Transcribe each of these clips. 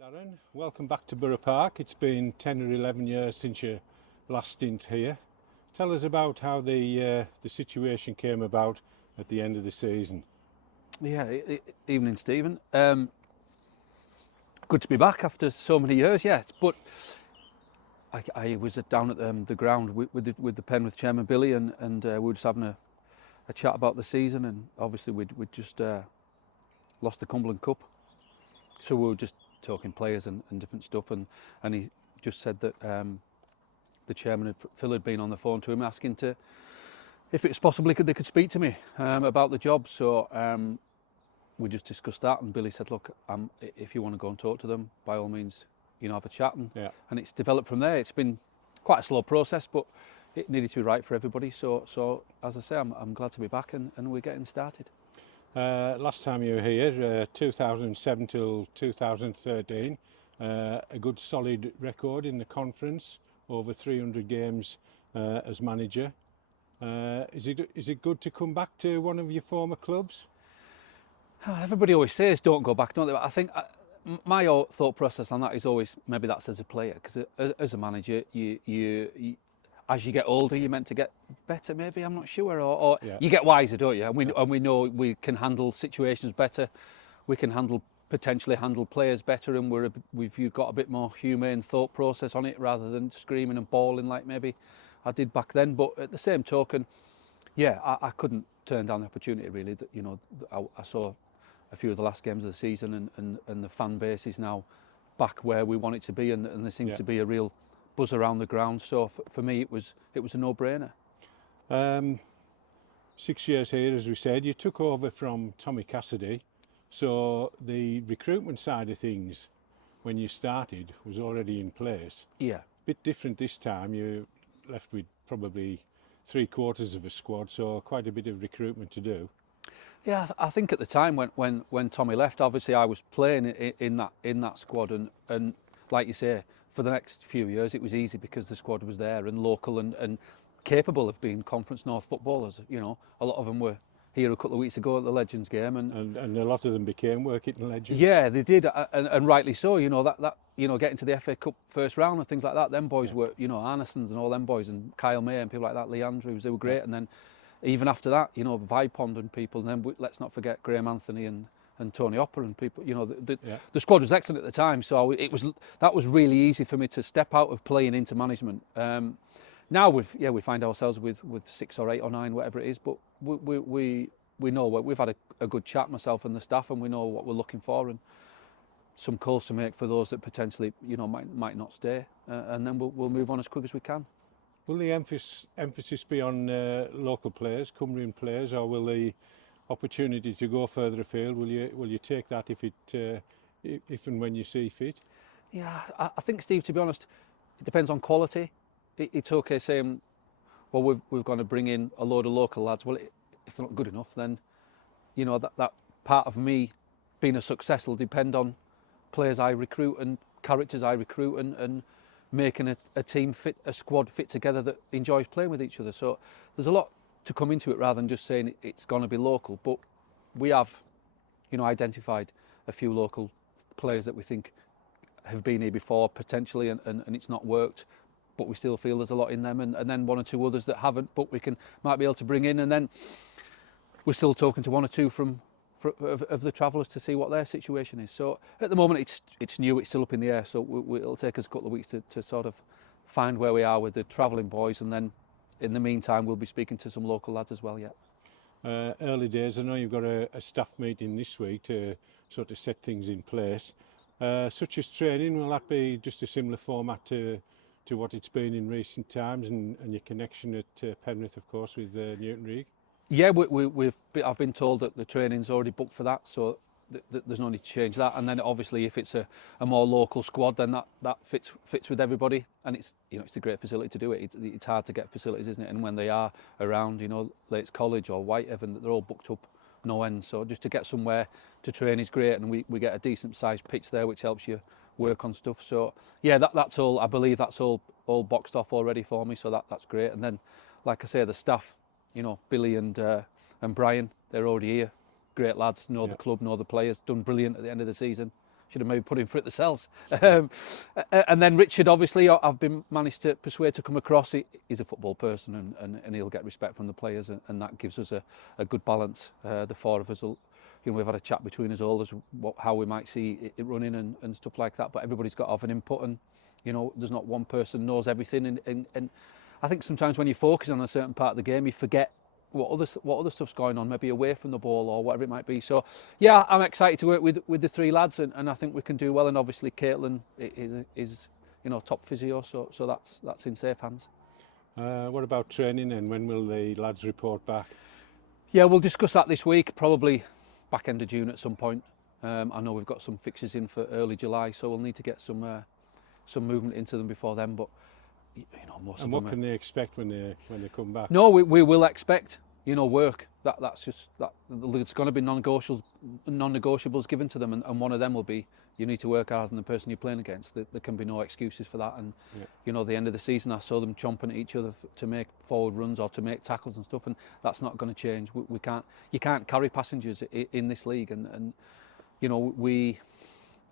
Darren, welcome back to Borough Park. It's been 10 or 11 years since your last stint here. Tell us about how the situation came about at the end of the season. Yeah, evening, Stephen. Good to be back after so many years. Yes, but I was down at the ground with the Penrith chairman Billy, and we were just having a chat about the season, and obviously we'd just lost the Cumbrian Cup, so we were just talking players and different stuff, and he just said that the chairman, Phil, had been on the phone to him asking if it was possible they could speak to me about the job. So we just discussed that, and Billy said, look, if you want to go and talk to them, by all means, have a chat, and it's developed from there. It's been quite a slow process, but it needed to be right for everybody. So as I say, I'm glad to be back, and we're getting started. Last time you were here, 2007 till 2013, a good solid record in the conference, over 300 games as manager. Is it good to come back to one of your former clubs? Everybody always says don't go back, don't they? But I think my thought process on that is always maybe that's as a player, because as a manager, you as you get older, you're meant to get better. Maybe, I'm not sure, or you get wiser, don't you? And we know we can handle situations better. We can potentially handle players better, and we've got a bit more humane thought process on it rather than screaming and bawling like maybe I did back then. But at the same token, I couldn't turn down the opportunity, really. That I saw a few of the last games of the season, and the fan base is now back where we want it to be, and there seems to be a real buzz around the ground. So for me, it was a no-brainer. 6 years here, as we said. You took over from Tommy Cassidy, so the recruitment side of things when you started was already in place. Yeah. Bit different this time. You left with probably 3/4 of a squad, so quite a bit of recruitment to do. Yeah, I think at the time when Tommy left, obviously I was playing in that squad, and like you say, for the next few years it was easy because the squad was there and local and capable of being Conference North footballers. A lot of them were here a couple of weeks ago at the Legends game, and a lot of them became working Legends. Yeah, they did, and rightly so. That getting to the FA Cup first round and things like that. Them boys were, Arnesons and all them boys, and Kyle May and people like that, Lee Andrews, they were great. And then even after that, Vipond and people. And then let's not forget Graham Anthony and Tony Hopper and people. The squad was excellent at the time, so that was really easy for me to step out of playing into management. Now we find ourselves with 6 or 8 or 9, whatever it is, but we know we've had a good chat, myself and the staff, and we know what we're looking for, and some calls to make for those that potentially might not stay, and then we'll move on as quick as we can. Will the emphasis be on local players, Cumbrian players, or will the opportunity to go further afield, will you take that if and when you see fit? Yeah, I think, Steve, to be honest, it depends on quality. It's okay saying, well, we're going to bring in a load of local lads. Well, if they're not good enough, then that part of me being a success will depend on players I recruit and characters I recruit, and making a team fit, a squad fit together that enjoys playing with each other. So there's a lot to come into it rather than just saying it's going to be local. But we have identified a few local players that we think have been here before potentially, and it's not worked, but we still feel there's a lot in them, and then 1 or 2 others that haven't, but might be able to bring in. And then we're still talking to 1 or 2 of the travellers to see what their situation is. So at the moment it's new, it's still up in the air, so it'll take us a couple of weeks to sort of find where we are with the travelling boys, and then in the meantime we'll be speaking to some local lads as well. Early days. I know you've got a staff meeting this week to sort of set things in place, such as training. Will that be just a similar format to what it's been in recent times, and your connection at Penrith, of course, with Newton Reeg? Yeah, I've been told that the training's already booked for that, so there's no need to change that. And then obviously if it's a more local squad, then that fits with everybody, and it's a great facility to do it. It's hard to get facilities, isn't it? And when they are around, Leeds College or Whitehaven, they're all booked up no end. So just to get somewhere to train is great, and we get a decent sized pitch there, which helps you work on stuff. So yeah, that's all. I believe that's all boxed off already for me, so that's great. And then, like I say, the staff, Billy and Brian, they're already here. Great lads, know the club, know the players, done brilliant at the end of the season. should have maybe put him for it themselves. And then Richard, obviously, I've been managed to persuade to come across. He's a football person, and he'll get respect from the players, and that gives us a good balance. The four of us will, we've had a chat between us all as how we might see it running and stuff like that. But everybody's got to have an input, and there's not one person knows everything. And I think sometimes when you focus on a certain part of the game, you forget what other stuff's going on, maybe away from the ball or whatever it might be. So yeah, I'm excited to work with the three lads, and I think we can do well. And obviously Caitlin is top physio, so that's in safe hands. What about training, and when will the lads report back? Yeah, we'll discuss that this week, probably back end of June at some point. I know we've got some fixes in for early July, so we'll need to get some movement into them before then. But most and of what can they expect when they come back? No, we will expect work. That's just that. There's going to be non-negotiables given to them, and one of them will be you need to work harder than the person you're playing against. There can be no excuses for that. And the end of the season, I saw them chomping at each other to make forward runs or to make tackles and stuff, and that's not going to change. You can't carry passengers in this league, and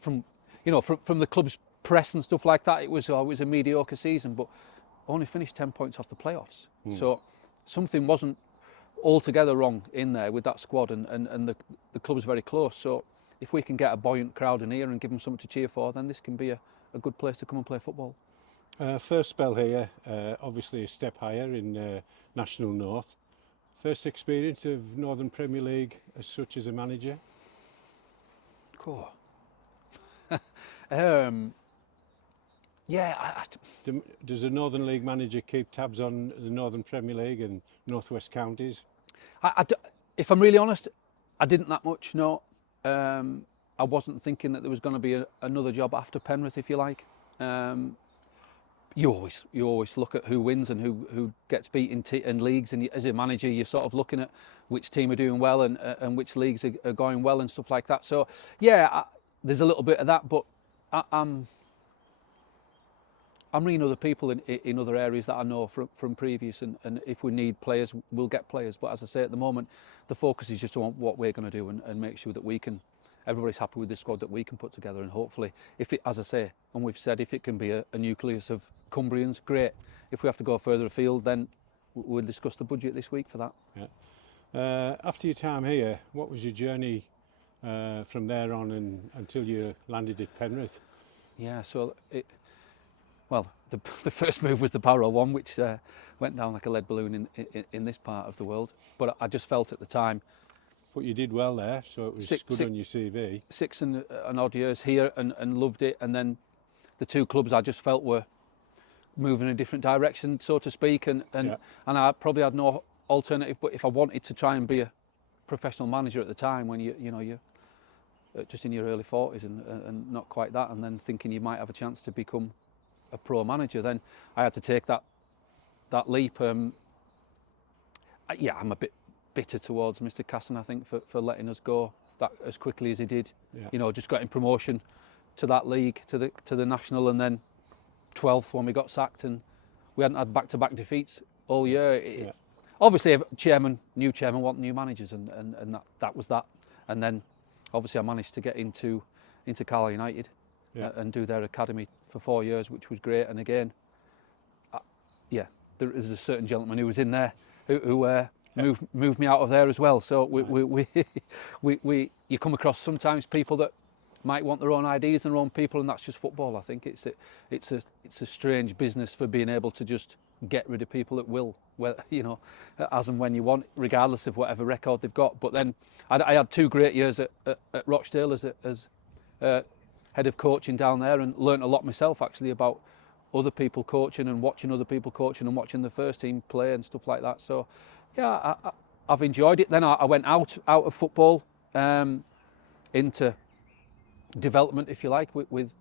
from the club's press and stuff like that, it was always a mediocre season, but only finished 10 points off the playoffs. So something wasn't altogether wrong in there with that squad, and the club is very close. So if we can get a buoyant crowd in here and give them something to cheer for, then this can be a good place to come and play football. First spell here, obviously a step higher in National North. First experience of Northern Premier League as such as a manager? Cool. Yeah. Does a Northern League manager keep tabs on the Northern Premier League and North West counties? If I'm really honest, I didn't that much, no. I wasn't thinking that there was going to be another job after Penrith, if you like. You always look at who wins and who gets beat in leagues, and as a manager you're sort of looking at which team are doing well and which leagues are going well and stuff like that. So yeah, there's a little bit of that, but I'm reading other people in other areas that I know from previous, and if we need players, we'll get players. But as I say, at the moment, the focus is just on what we're going to do and make sure that everybody's happy with the squad that we can put together. And hopefully, as I say, and we've said, if it can be a nucleus of Cumbrians, great. If we have to go further afield, then we'll discuss the budget this week for that. Yeah. After your time here, what was your journey from there on until you landed at Penrith? Yeah, so the first move was the Barrow one, which went down like a lead balloon in this part of the world. But I just felt at the time. But you did well there, so it was good on your CV. 6 and odd years here and loved it. And then the two clubs I just felt were moving in a different direction, so to speak. And I probably had no alternative. But if I wanted to try and be a professional manager at the time, when you're just in your early 40s and not quite that, and then thinking you might have a chance to become a pro manager, then I had to take that leap. I'm a bit bitter towards Mr. Casson, I think, for letting us go that as quickly as he did. Just getting promotion to that league, to the national, and then 12th when we got sacked, and we hadn't had back-to-back defeats all year. Obviously, new chairman want new managers, and that was that. And then obviously I managed to get into Carlisle United and do their academy for 4 years, which was great. And again, there is a certain gentleman who was in there who moved me out of there as well. So you come across sometimes people that might want their own ideas and their own people, and that's just football. I think it's a strange business for being able to just get rid of people at will, as and when you want, regardless of whatever record they've got. But then I had 2 great years at Rochdale as head of coaching down there, and learnt a lot myself actually about other people coaching and watching other people coaching and watching the first team play and stuff like that. So yeah, I've enjoyed it. Then I went out of football into development, if you like, with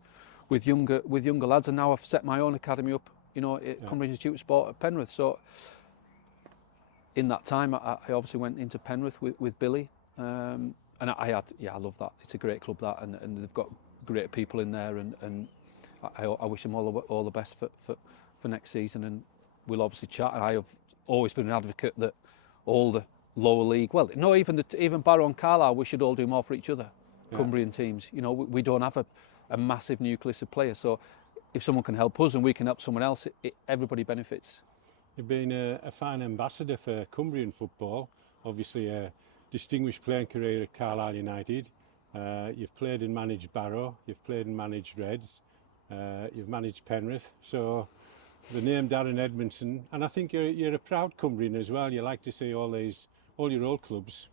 younger lads, and now I've set my own academy up, at Cumbrian Institute of Sport at Penrith. So in that time, I obviously went into Penrith with Billy, and I love that. It's a great club, that, and they've got great people in there, and I wish them all the best for next season. And we'll obviously chat. And I have always been an advocate that all the lower league, even Barrow and Carlisle, we should all do more for each other. Cumbrian teams. You know, we don't have a massive nucleus of players, so if someone can help us and we can help someone else, everybody benefits. You've been a fine ambassador for Cumbrian football, obviously a distinguished playing career at Carlisle United. You've played and managed Barrow, you've played and managed Reds, you've managed Penrith, so the name Darren Edmondson, and I think you're a proud Cumbrian as well. You like to see all your old clubs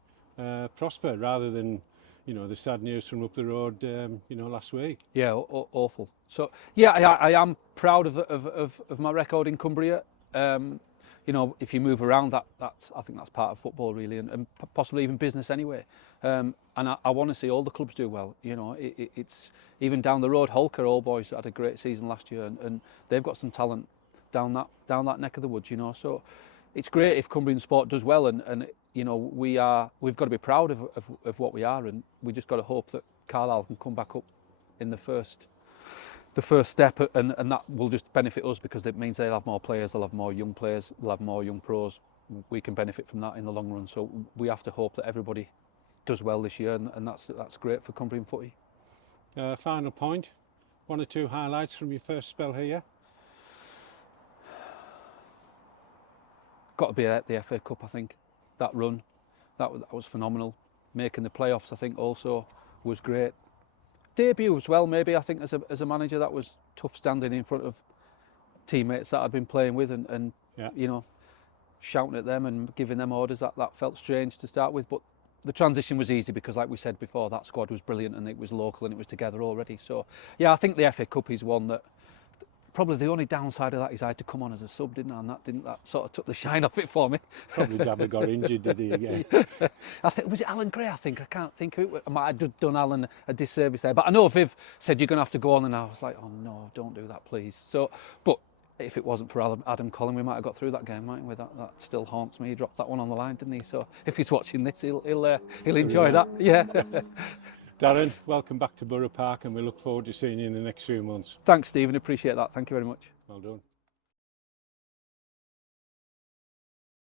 prosper, rather than, you know, the sad news from up the road, you know, last week. Yeah, awful. So yeah, I am proud of my record in Cumbria. You know, if you move around, that's I think that's part of football really, and possibly even business anyway. And I want to see all the clubs do well. You know, it's even down the road, Holker All Boys had a great season last year, and they've got some talent down that neck of the woods. You know, so it's great if Cumbrian sport does well, and you know, we've got to be proud of what we are, and we just got to hope that Carlisle can come back up in the first step, and that will just benefit us, because it means they'll have more players, they'll have more young players, they'll have more young pros. We can benefit from that in the long run. So we have to hope that everybody does well this year, and that's great for Cumbrian footy. Final point, 1 or 2 highlights from your first spell here? Got to be the FA Cup, I think. That run, that was phenomenal. Making the playoffs, I think, also was great. Debut as well, maybe. I think as a manager, that was tough, standing in front of teammates that I'd been playing with, and yeah, you know, shouting at them and giving them orders. That felt strange to start with, but the transition was easy, because, like we said before, that squad was brilliant and it was local and it was together already. So yeah, I think the FA Cup is one that, probably the only downside of that is I had to come on as a sub, didn't I? And that sort of took the shine off it for me. Probably Dabber got injured, did he, again? I think, was it Alan Gray? I think, I can't think of it. I might have done Alan a disservice there. But I know Viv said you're going to have to go on, and I was like, oh no, don't do that, please. So, but if it wasn't for Adam Collin, we might have got through that game, mightn't we? That still haunts me. He dropped that one on the line, didn't he? So if he's watching this, he'll enjoy that. Yeah. Darren, welcome back to Borough Park, and we look forward to seeing you in the next few months. Thanks, Stephen. Appreciate that. Thank you very much. Well done.